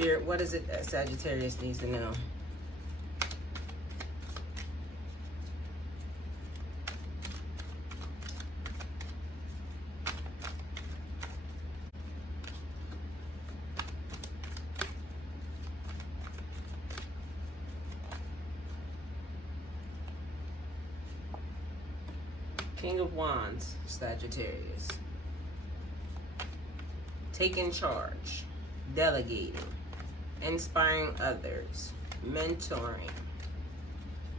Spirit, what is it that Sagittarius needs to know? King of Wands, Sagittarius. Taking charge, delegating, inspiring others, mentoring,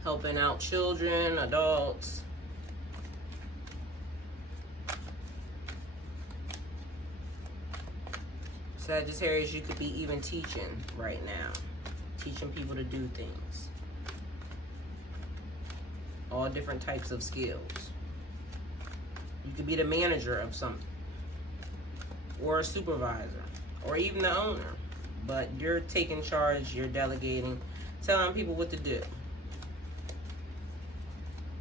helping out children, adults. Sagittarius, you could be even teaching right now, teaching people to do things. All different types of skills. You could be the manager of something, or a supervisor, or even the owner. But you're taking charge, you're delegating, telling people what to do.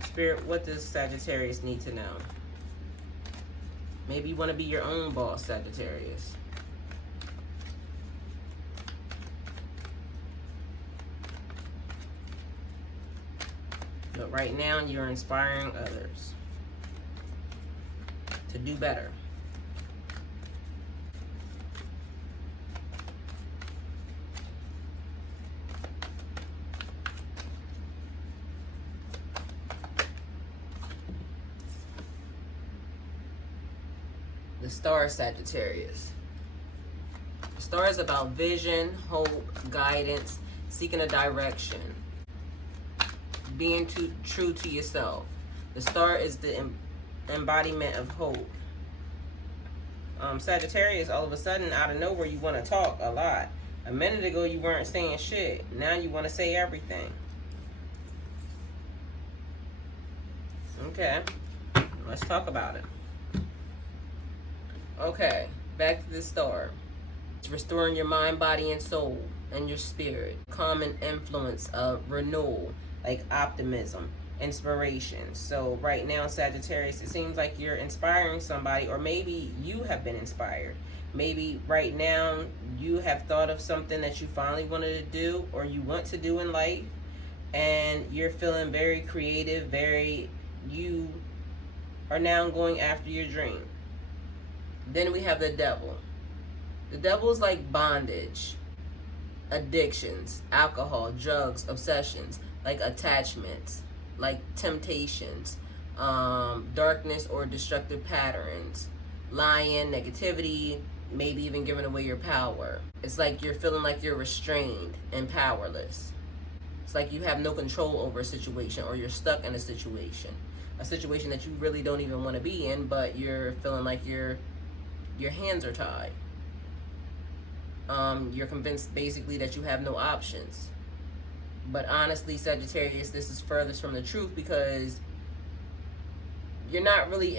Spirit, what does Sagittarius need to know? Maybe you want to be your own boss, Sagittarius. But right now, you're inspiring others to do better. The star, Sagittarius. The star is about vision, hope, guidance, seeking a direction, being true to yourself. The star is the embodiment of hope. Sagittarius, all of a sudden, out of nowhere, you want to talk a lot. A minute ago, you weren't saying shit. Now you want to say everything. Okay, let's talk about it. Okay, back to the star. It's restoring your mind, body, and soul, and your spirit. Common influence of renewal, like optimism, inspiration. So right now, Sagittarius, it seems like you're inspiring somebody, or maybe you have been inspired. Maybe right now you have thought of something that you finally wanted to do, or you want to do in life, and you're feeling very creative, you are now going after your dream. Then we have the devil. The devil is like bondage, addictions, alcohol, drugs, obsessions, like attachments, like temptations, darkness or destructive patterns, lying, negativity, maybe even giving away your power. It's like you're feeling like you're restrained and powerless. It's like you have no control over a situation, or you're stuck in a situation that you really don't even want to be in, but you're feeling like your hands are tied. You're convinced basically that you have no options. But honestly, Sagittarius, this is furthest from the truth, because you're not really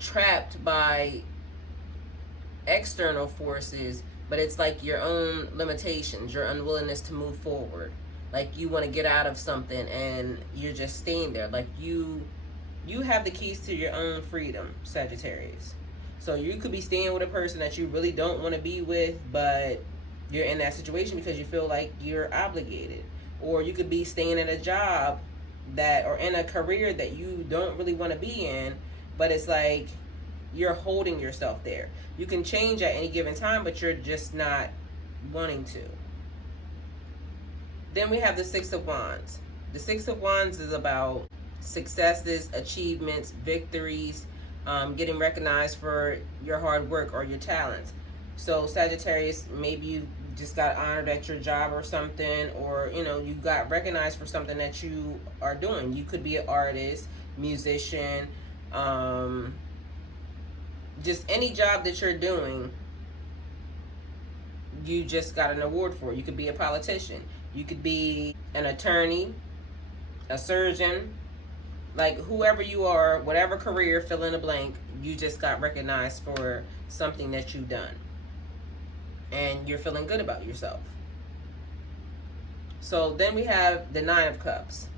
trapped by external forces, but it's like your own limitations, your unwillingness to move forward. Like you want to get out of something and you're just staying there. Like you have the keys to your own freedom, Sagittarius. So you could be staying with a person that you really don't want to be with, but you're in that situation because you feel like you're obligated. Or you could be staying in a job or in a career that you don't really want to be in, but it's like you're holding yourself there. You can change at any given time, but you're just not wanting to. Then we have the Six of Wands. The Six of Wands is about successes, achievements, victories, getting recognized for your hard work or your talents. So Sagittarius, maybe you just got honored at your job or something, or you got recognized for something that you are doing. You could be an artist, musician, just any job that you're doing, you just got an award for. You could be a politician, you could be an attorney, a surgeon, like whoever you are, whatever career, fill in the blank, you just got recognized for something that you've done. And you're feeling good about yourself. So then we have the Nine of Cups.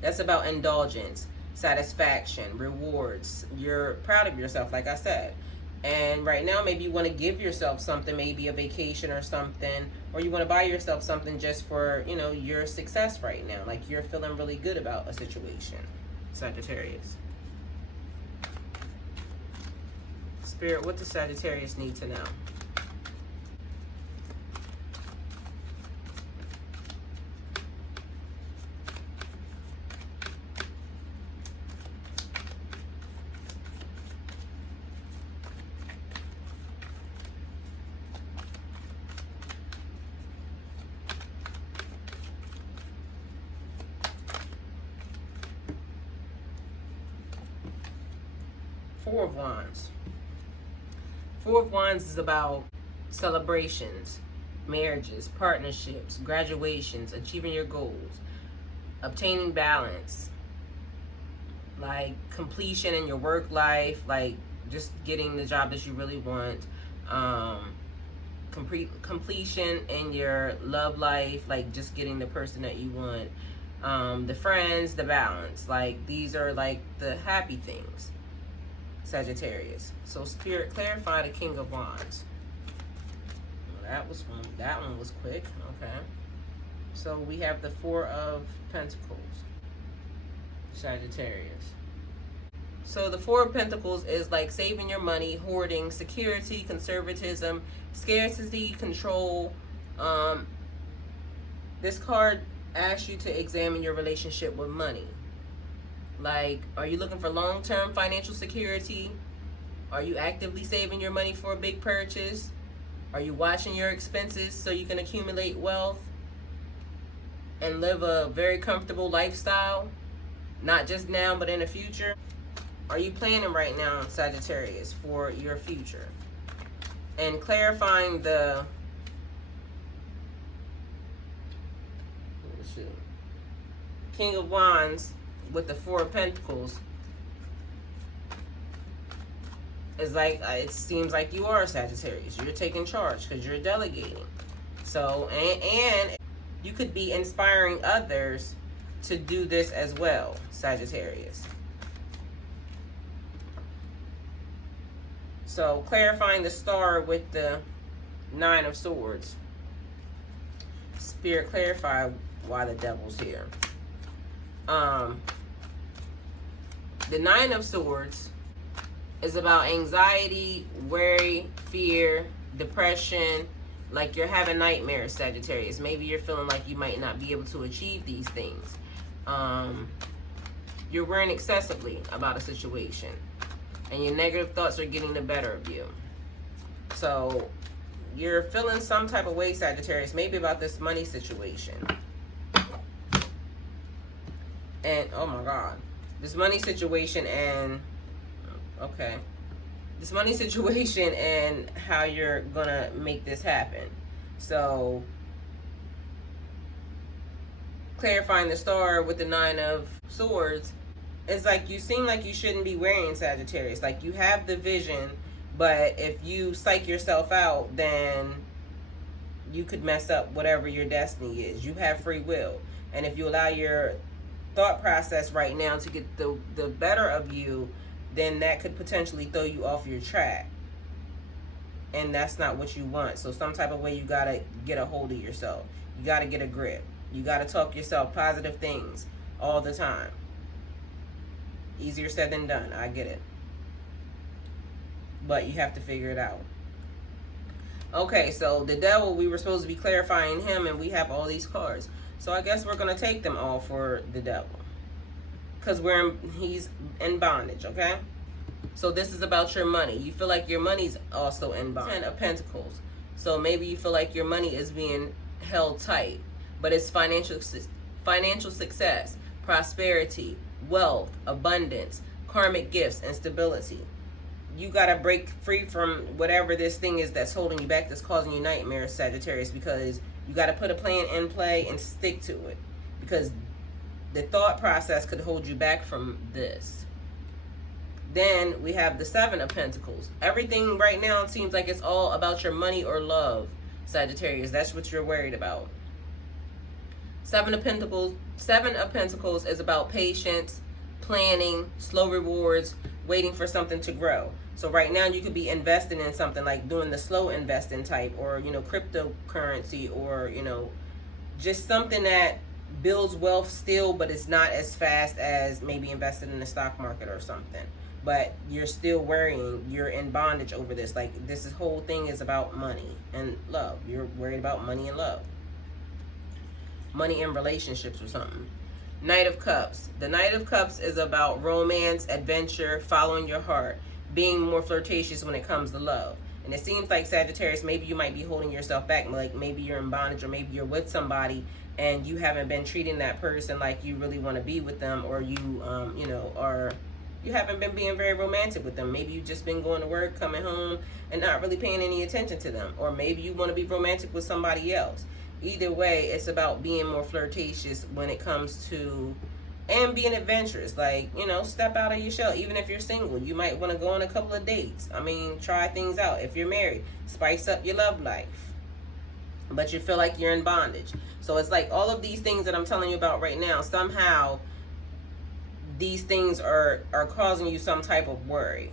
That's about indulgence, satisfaction, rewards. You're proud of yourself, like I said. And right now, maybe you want to give yourself something, maybe a vacation or something, or you want to buy yourself something just for, you know, your success right now. Like you're feeling really good about a situation, Sagittarius. Spirit, what does Sagittarius need to know? Four of Wands. Four of Wands is about celebrations, marriages, partnerships, graduations, achieving your goals, obtaining balance, like completion in your work life, like just getting the job that you really want, completion in your love life, like just getting the person that you want, the friends, the balance. Like these are like the happy things, Sagittarius. So Spirit, clarify the King of Wands. That one was quick. Okay. So we have the Four of Pentacles, Sagittarius. So the Four of Pentacles is like saving your money, hoarding, security, conservatism, scarcity, control. This card asks you to examine your relationship with money. Like, are you looking for long-term financial security? Are you actively saving your money for a big purchase? Are you watching your expenses so you can accumulate wealth and live a very comfortable lifestyle? Not just now, but in the future? Are you planning right now, Sagittarius, for your future? And clarifying the King of Wands with the Four of Pentacles is like, it seems like you are a Sagittarius. You're taking charge because you're delegating. So, and you could be inspiring others to do this as well, Sagittarius. So, clarifying the Star with the Nine of Swords. Spirit, clarify why the Devil's here. The Nine of Swords is about anxiety, worry, fear, depression, like you're having nightmares, Sagittarius. Maybe you're feeling like you might not be able to achieve these things. You're worrying excessively about a situation, and your negative thoughts are getting the better of you. So you're feeling some type of way, Sagittarius, maybe about this money situation. And, oh my God, this money situation and, okay, this money situation and how you're gonna make this happen. So, clarifying the Star with the Nine of Swords, it's like you seem like you shouldn't be wearing, Sagittarius. Like you have the vision, but if you psych yourself out, then you could mess up whatever your destiny is. You have free will. And if you allow your thought process right now to get the better of you, then that could potentially throw you off your track. And that's not what you want. So some type of way you gotta get a hold of yourself. You gotta get a grip. You gotta talk yourself positive things all the time. Easier said than done, I get it. But you have to figure it out. Okay, so the Devil, we were supposed to be clarifying him, and we have all these cards. So I guess we're going to take them all for the Devil. Because he's in bondage, okay? So this is about your money. You feel like your money's also in bondage. Ten of Pentacles. So maybe you feel like your money is being held tight. But it's financial success, prosperity, wealth, abundance, karmic gifts, and stability. You got to break free from whatever this thing is that's holding you back, that's causing you nightmares, Sagittarius, because you got to put a plan in play and stick to it, because the thought process could hold you back from this. Then we have the Seven of Pentacles. Everything right now seems like it's all about your money or love, Sagittarius. That's what you're worried about. Seven of Pentacles is about patience, planning, slow rewards, waiting for something to grow. So right now you could be investing in something like doing the slow investing type, or cryptocurrency, or just something that builds wealth still, but it's not as fast as maybe investing in the stock market or something. But you're still worrying, you're in bondage over this. Like, this whole thing is about money and love. You're worried about money and love. Money in relationships or something. Knight of Cups. The Knight of Cups is about romance, adventure, following your heart, being more flirtatious when it comes to love. And it seems like, Sagittarius, maybe you might be holding yourself back. Like, maybe you're in bondage, or maybe you're with somebody and you haven't been treating that person like you really want to be with them, or you haven't been being very romantic with them. Maybe you've just been going to work, coming home, and not really paying any attention to them. Or maybe you want to be romantic with somebody else. Either way, it's about being more flirtatious when it comes to, and being adventurous. Like, step out of your shell. Even if you're single, you might want to go on a couple of dates. I mean, try things out. If you're married, spice up your love life. But you feel like you're in bondage. So it's like all of these things that I'm telling you about right now, somehow these things are causing you some type of worry.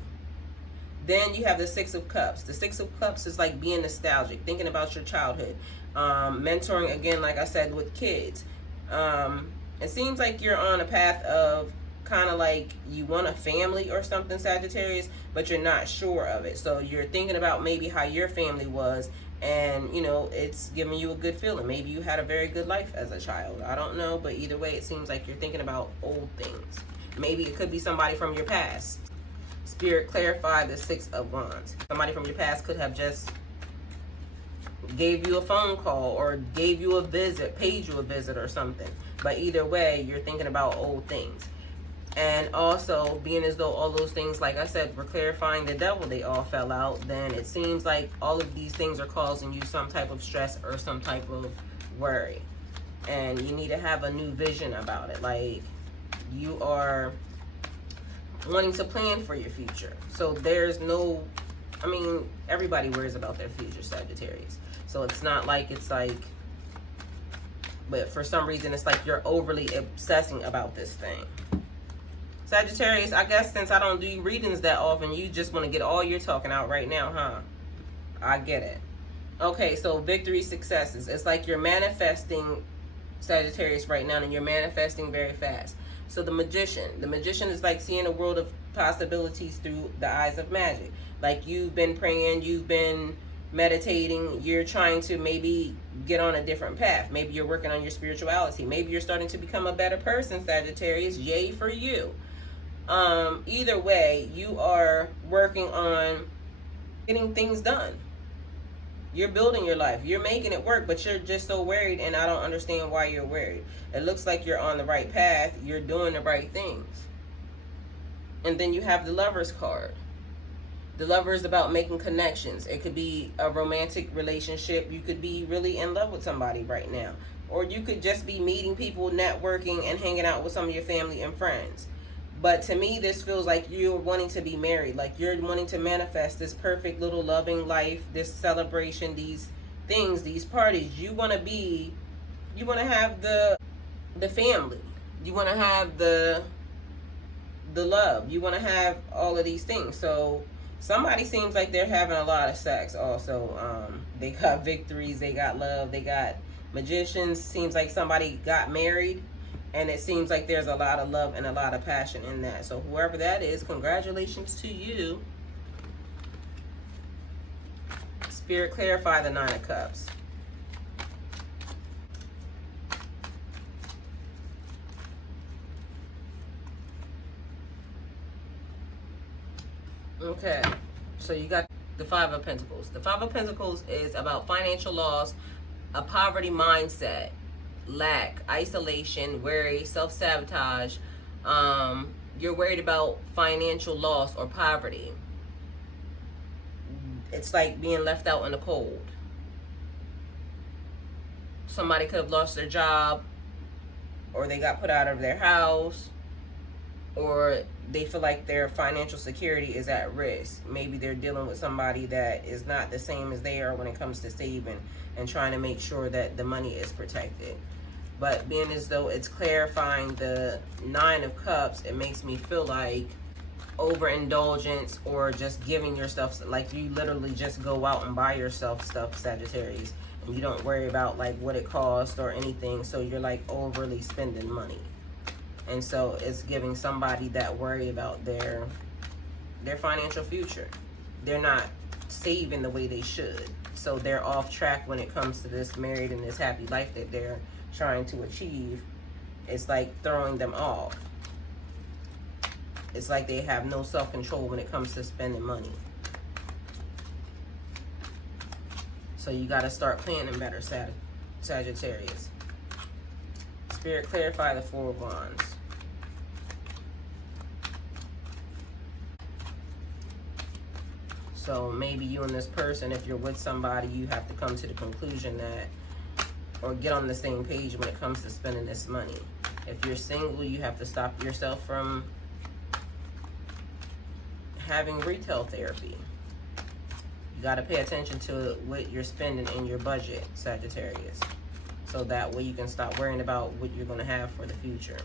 Then you have the Six of Cups. The Six of Cups is like being nostalgic, thinking about your childhood. Mentoring, again, like I said, with kids. It seems like you're on a path of kind of like you want a family or something, Sagittarius, but you're not sure of it. So you're thinking about maybe how your family was, and it's giving you a good feeling. Maybe you had a very good life as a child. I don't know, but either way, it seems like you're thinking about old things. Maybe it could be somebody from your past. Spirit, clarify the Six of Wands. Somebody from your past could have just gave you a phone call, or gave you a visit, paid you a visit or something. But either way, you're thinking about old things. And also, being as though all those things, like I said, were clarifying the devil, they all fell out, then it seems like all of these things are causing you some type of stress or some type of worry. And you need to have a new vision about it. Like, you are wanting to plan for your future. So there's no, everybody worries about their future, Sagittarius. So it's not like but for some reason it's like you're overly obsessing about this thing. Sagittarius, I guess since I don't do readings that often, you just want to get all you're talking out right now, huh? I get it. Okay, so victory, successes. It's like you're manifesting, Sagittarius, right now, and you're manifesting very fast. So the Magician. The Magician is like seeing a world of possibilities through the eyes of magic. Like, you've been praying, you've been meditating, you're trying to maybe get on a different path. Maybe you're working on your spirituality. Maybe you're starting to become a better person, Sagittarius. Yay for you. Either way, you are working on getting things done. You're building your life. You're making it work, but you're just so worried, and I don't understand why you're worried. It looks like you're on the right path. You're doing the right things. And then you have the Lover's card. The Lover is about making connections. It could be a romantic relationship. You could be really in love with somebody right now. Or you could just be meeting people, networking, and hanging out with some of your family and friends. But to me, this feels like you're wanting to be married. Like, you're wanting to manifest this perfect little loving life, this celebration, these things, these parties. You want to have the family. You want to have the love. You want to have all of these things. So somebody seems like they're having a lot of sex also. They got victories, they got love, they got Magicians. Seems like somebody got married. And it seems like there's a lot of love and a lot of passion in that. So whoever that is, congratulations to you. Spirit, clarify the Nine of Cups. Okay, so you got the Five of Pentacles. The Five of Pentacles is about financial loss, a poverty mindset, lack, isolation, worry, self-sabotage. You're worried about financial loss or poverty. It's like being left out in the cold. Somebody could have lost their job, or they got put out of their house, or they feel like their financial security is at risk. Maybe they're dealing with somebody that is not the same as they are when it comes to saving and trying to make sure that the money is protected. But being as though it's clarifying the Nine of Cups, it makes me feel like overindulgence or just giving yourself, like you literally just go out and buy yourself stuff, Sagittarius, and you don't worry about like what it costs or anything, so you're like overly spending money. And so it's giving somebody that worry about their financial future. They're not saving the way they should, so they're off track when it comes to this married and this happy life that they're trying to achieve. It's like throwing them off. It's like they have no self-control when it comes to spending money. So you got to start planning better, Sagittarius. Spirit, clarify the Four of Wands. So maybe you and this person, if you're with somebody, you have to come to the conclusion that, or get on the same page when it comes to spending this money. If you're single, you have to stop yourself from having retail therapy. You got to pay attention to what you're spending in your budget, Sagittarius. So that way you can stop worrying about what you're going to have for the future.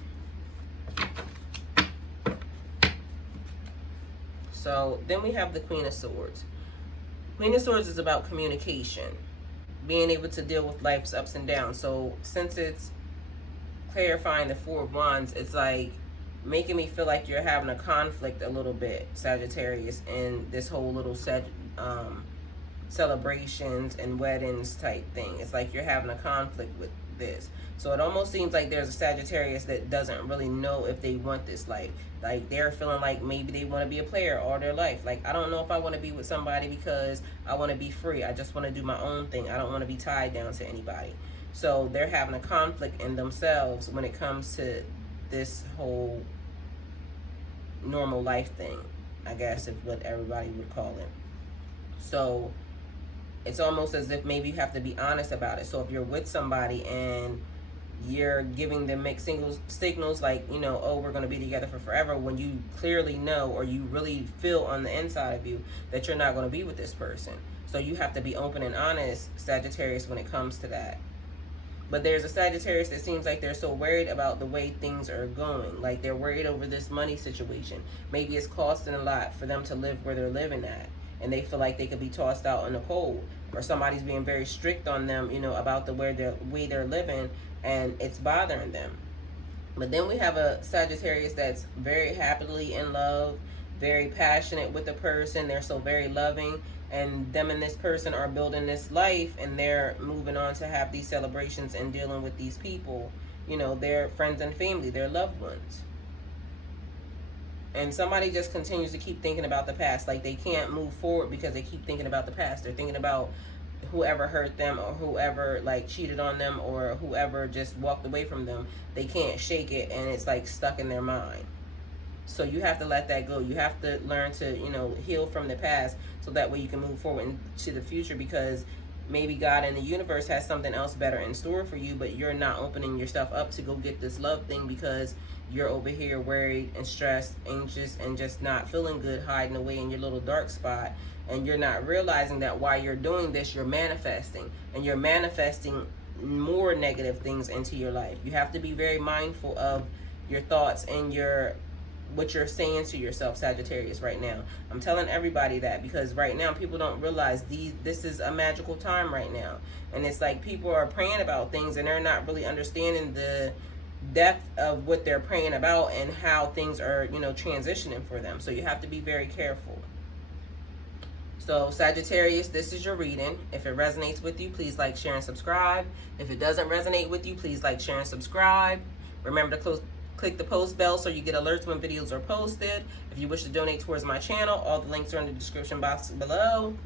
So then we have the Queen of Swords. Queen of Swords is about communication, being able to deal with life's ups and downs. So since it's clarifying the Four of Wands, it's like making me feel like you're having a conflict a little bit, Sagittarius, in this whole little celebrations and weddings type thing. It's like you're having a conflict with this. So it almost seems like there's a Sagittarius that doesn't really know if they want this life. Like they're feeling like maybe they want to be a player all their life. Like, I don't know if I want to be with somebody because I want to be free. I just want to do my own thing. I don't want to be tied down to anybody. So they're having a conflict in themselves when it comes to this whole normal life thing, I guess is what everybody would call it. So it's almost as if maybe you have to be honest about it. So if you're with somebody and you're giving them mixed signals like, you know, oh, we're going to be together for forever, when you clearly know, or you really feel on the inside of you that you're not going to be with this person. So you have to be open and honest, Sagittarius, when it comes to that. But there's a Sagittarius that seems like they're so worried about the way things are going. Like they're worried over this money situation. Maybe it's costing a lot for them to live where they're living at, and they feel like they could be tossed out in the cold, or somebody's being very strict on them, you know, about the way they're living, and it's bothering them. But then we have a Sagittarius that's very happily in love, very passionate with the person. They're so very loving, and them and this person are building this life, and they're moving on to have these celebrations and dealing with these people, you know, their friends and family, their loved ones. And somebody just continues to keep thinking about the past. Like they can't move forward because they keep thinking about the past. They're thinking about whoever hurt them, or whoever like cheated on them, or whoever just walked away from them. They can't shake it, and it's like stuck in their mind. So you have to let that go. You have to learn to, you know, heal from the past, so that way you can move forward into the future, because maybe God and the universe has something else better in store for you, but you're not opening yourself up to go get this love thing because you're over here worried and stressed, anxious, and just not feeling good, hiding away in your little dark spot. And you're not realizing that while you're doing this, you're manifesting, and you're manifesting more negative things into your life. You have to be very mindful of your thoughts and what you're saying to yourself, Sagittarius, right now. I'm telling everybody that, because right now people don't realize this is a magical time right now. And it's like people are praying about things and they're not really understanding the depth of what they're praying about and how things are, you know, transitioning for them. So you have to be very careful. So Sagittarius, this is your reading. If it resonates with you, please like, share, and subscribe. If it doesn't resonate with you, please like, share, and subscribe. Remember to click the post bell so you get alerts when videos are posted. If you wish to donate towards my channel, all the links are in the description box below.